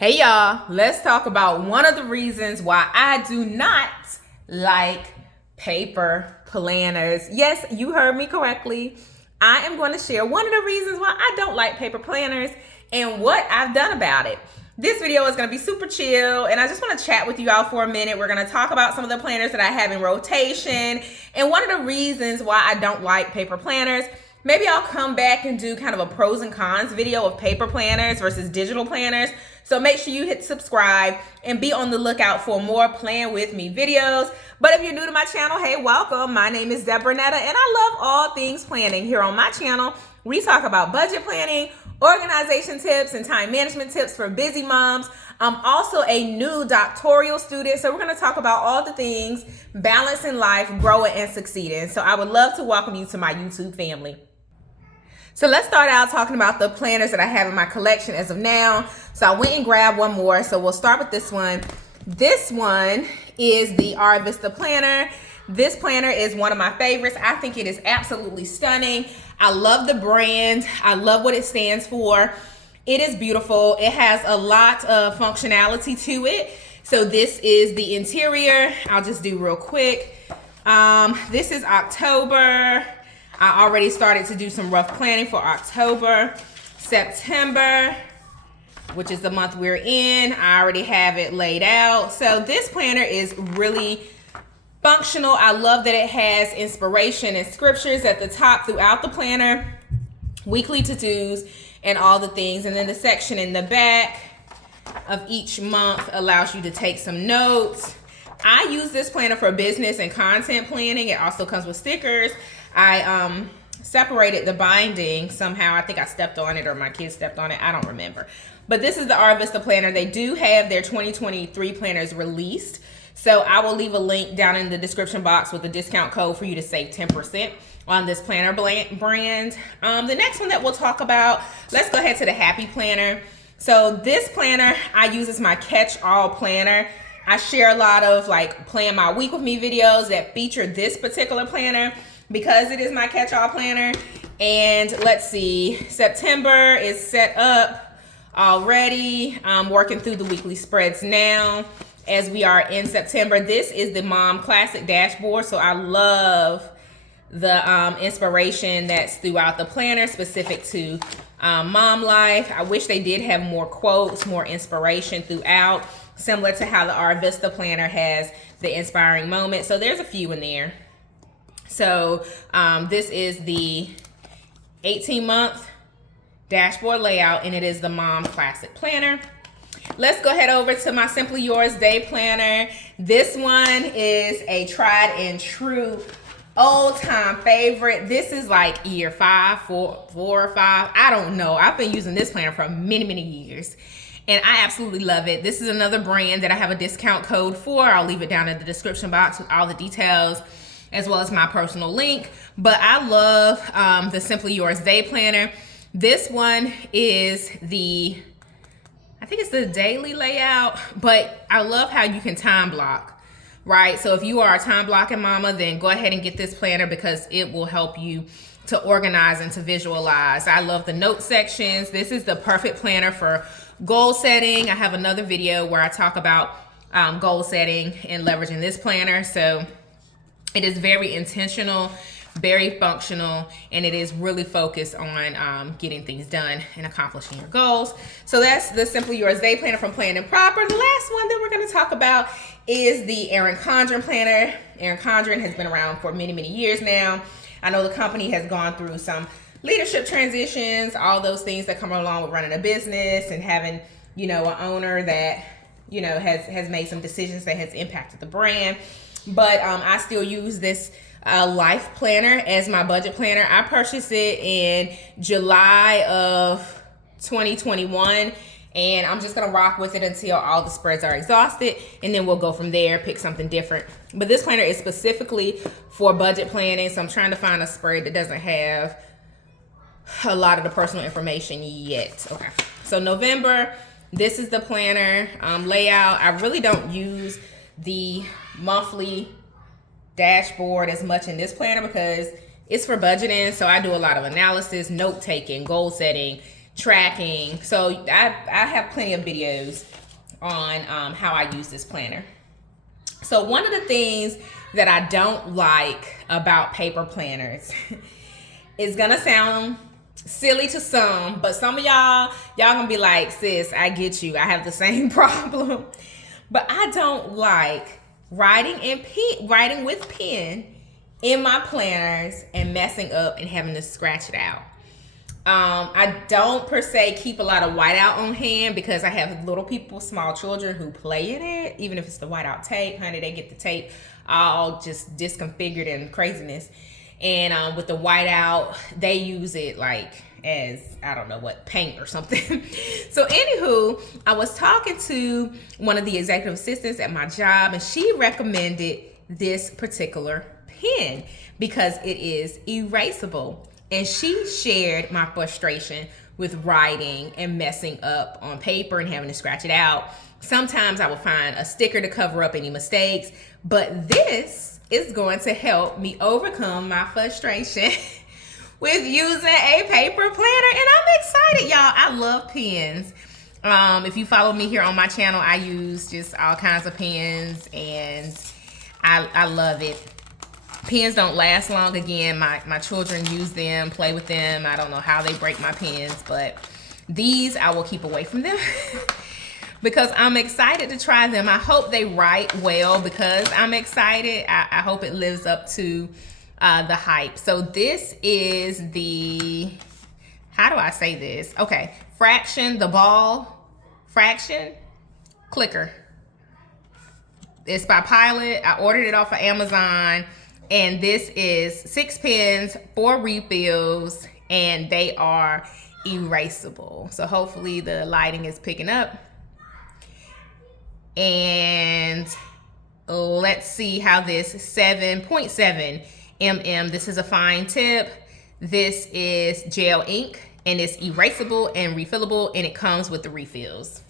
Hey y'all, let's talk about one of the reasons why I do not like paper planners. Yes, you heard me correctly. I am going to share one of the reasons why I don't like paper planners and what I've done about it. This video is going to be super chill and I just want to chat with you all for a minute. We're going to talk about some of the planners that I have in rotation and one of the reasons why I don't like paper planners. Maybe I'll come back and do kind of a pros and cons video of paper planners versus digital planners. So make sure you hit subscribe and be on the lookout for more Plan With Me videos. But if you're new to my channel, hey, welcome. My name is Deborah Netta and I love all things planning. Here on my channel, we talk about budget planning, organization tips, and time management tips for busy moms. I'm also a new doctoral student, so we're going to talk about all the things balancing life, growing, and succeeding. So I would love to welcome you to my YouTube family. So let's start out talking about the planners that I have in my collection as of now. So I went and grabbed one more. So we'll start with this one. This one is the Arrivista planner. This planner is one of my favorites. I think it is absolutely stunning. I love the brand. I love what it stands for. It is beautiful. It has a lot of functionality to it. So this is the interior. I'll just do real quick. This is October. I already started to do some rough planning for October. September, which is the month we're in, I already have it laid out. So this planner is really functional. I love that it has inspiration and scriptures at the top throughout the planner, weekly to-dos, and all the things. And then the section in the back of each month allows you to take some notes. I use this planner for business and content planning. It also comes with stickers. I separated the binding somehow. I think I stepped on it or my kids stepped on it. I don't remember. But this is the Arrivista planner. They do have their 2023 planners released. So I will leave a link down in the description box with a discount code for you to save 10% on this planner brand. The next one that we'll talk about, let's go ahead to the Happy Planner. So this planner I use as my catch-all planner. I share a lot of like plan my week with me videos that feature this particular planner because it is my catch-all planner. And let's see, September is set up already. I'm working through the weekly spreads now as we are in September. This is the Mom Classic Dashboard. So I love the inspiration that's throughout the planner specific to mom life. I wish they did have more quotes, more inspiration throughout, similar to how the Arrivista planner has the inspiring moment. So there's a few in there. So this is the 18-month dashboard layout, and it is the Mom Classic Planner. Let's go head over to my Simply Yours Day Planner. This one is a tried and true old-time favorite. This is like year 5, 4 or 5. I don't know. I've been using this planner for many, many years. And I absolutely love it. This is another brand that I have a discount code for. I'll leave it down in the description box with all the details, as well as my personal link. But I love the Simply Yours Day Planner. This one is I think it's the daily layout, but I love how you can time block, right? So if you are a time blocking mama, then go ahead and get this planner because it will help you to organize and to visualize. I love the note sections. This is the perfect planner for goal setting. I have another video where I talk about goal setting and leveraging this planner. So it is very intentional, very functional, and it is really focused on getting things done and accomplishing your goals. So that's the Simply Yours Day Planner from Planning Proper. The last one that we're going to talk about is the Erin Condren planner. Erin Condren has been around for many, many years now. I know the company has gone through some leadership transitions, all those things that come along with running a business and having, you know, an owner that, you know, has made some decisions that has impacted the brand. But I still use this life planner as my budget planner. I purchased it in July of 2021, and I'm just gonna rock with it until all the spreads are exhausted, and then we'll go from there, pick something different. But this planner is specifically for budget planning, so I'm trying to find a spread that doesn't have a lot of the personal information yet. Okay, so November, this is the planner layout. I really don't use the monthly dashboard as much in this planner because it's for budgeting. So I do a lot of analysis, note taking, goal setting, tracking. So I have plenty of videos on how I use this planner. So one of the things that I don't like about paper planners is gonna sound silly to some, but some of y'all gonna be like, sis, I get you. I have the same problem. But I don't like writing with pen in my planners and messing up and having to scratch it out. I don't per se keep a lot of whiteout on hand because I have little people, small children who play in it. Even if it's the whiteout tape, honey, they get the tape all just disconfigured and craziness. And with the whiteout, they use it like as, I don't know what, paint or something. So anywho, I was talking to one of the executive assistants at my job, and she recommended this particular pen because it is erasable. And she shared my frustration with writing and messing up on paper and having to scratch it out. Sometimes I will find a sticker to cover up any mistakes, but this is going to help me overcome my frustration with using a paper planner. And I'm excited, y'all. I love pens. If you follow me here on my channel, I use just all kinds of pens, and I love it. Pens don't last long. Again, my children use them, play with them. I don't know how they break my pens, but these I will keep away from them because I'm excited to try them. I hope they write well because I'm excited. I hope it lives up to the hype. So this is the, how do I say this? Okay, the ball fraction clicker. It's by Pilot. I ordered it off of Amazon. And this is 6 pens, 4 refills, and they are erasable. So hopefully the lighting is picking up. And let's see how this 7.7 mm, this is a fine tip. This is gel ink, and it's erasable and refillable, and it comes with the refills.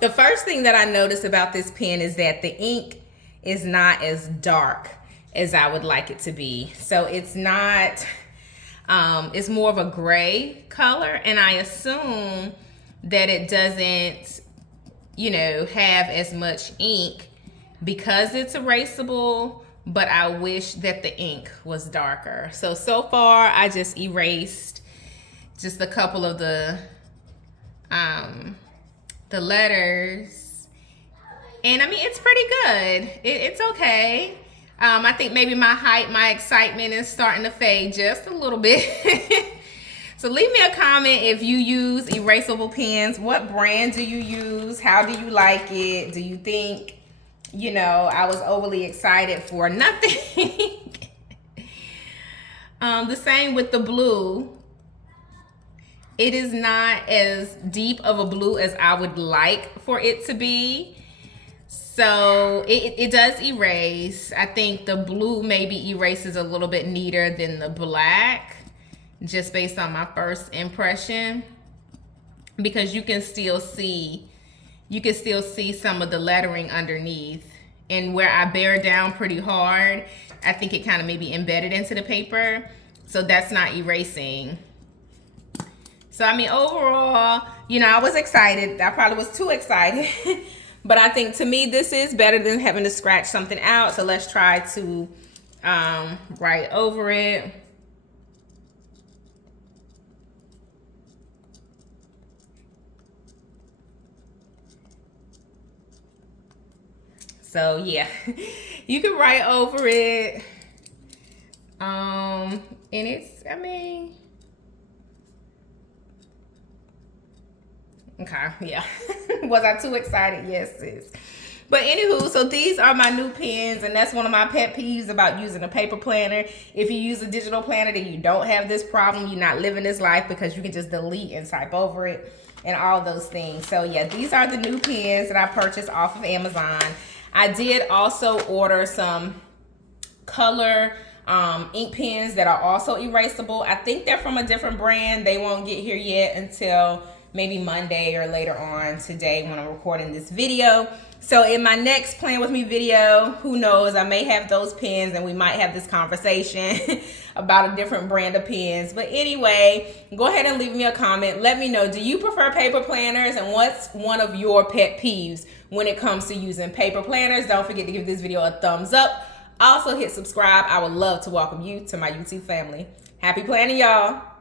The first thing that I noticed about this pen is that the ink is not as dark as I would like it to be. So it's not, it's more of a gray color, and I assume that it doesn't, you know, have as much ink because it's erasable, but I wish that the ink was darker. So far I just erased just a couple of the letters. And I mean, it's pretty good. It's okay. I think maybe my excitement is starting to fade just a little bit. So leave me a comment if you use erasable pens. What brand do you use? How do you like it? Do you think, you know, I was overly excited for nothing? The same with the blue. It is not as deep of a blue as I would like for it to be. So it does erase. I think the blue maybe erases a little bit neater than the black, just based on my first impression, because you can still see some of the lettering underneath. And where I bear down pretty hard, I think it kind of maybe embedded into the paper. So that's not erasing. So I mean, overall, you know, I was excited. I probably was too excited. But I think to me, this is better than having to scratch something out. So let's try to write over it. So yeah, you can write over it. And it's, I mean, okay, yeah. Was I too excited? Yes, sis. But anywho, so these are my new pens, and that's one of my pet peeves about using a paper planner. If you use a digital planner, then you don't have this problem. You're not living this life because you can just delete and type over it and all those things. So yeah, these are the new pens that I purchased off of Amazon. I did also order some color ink pens that are also erasable. I think they're from a different brand. They won't get here yet until maybe Monday or later on today when I'm recording this video. So in my next Plan With Me video, who knows, I may have those pens and we might have this conversation about a different brand of pens. But anyway, go ahead and leave me a comment. Let me know, do you prefer paper planners, and what's one of your pet peeves when it comes to using paper planners? Don't forget to give this video a thumbs up. Also hit subscribe. I would love to welcome you to my YouTube family. Happy planning, y'all.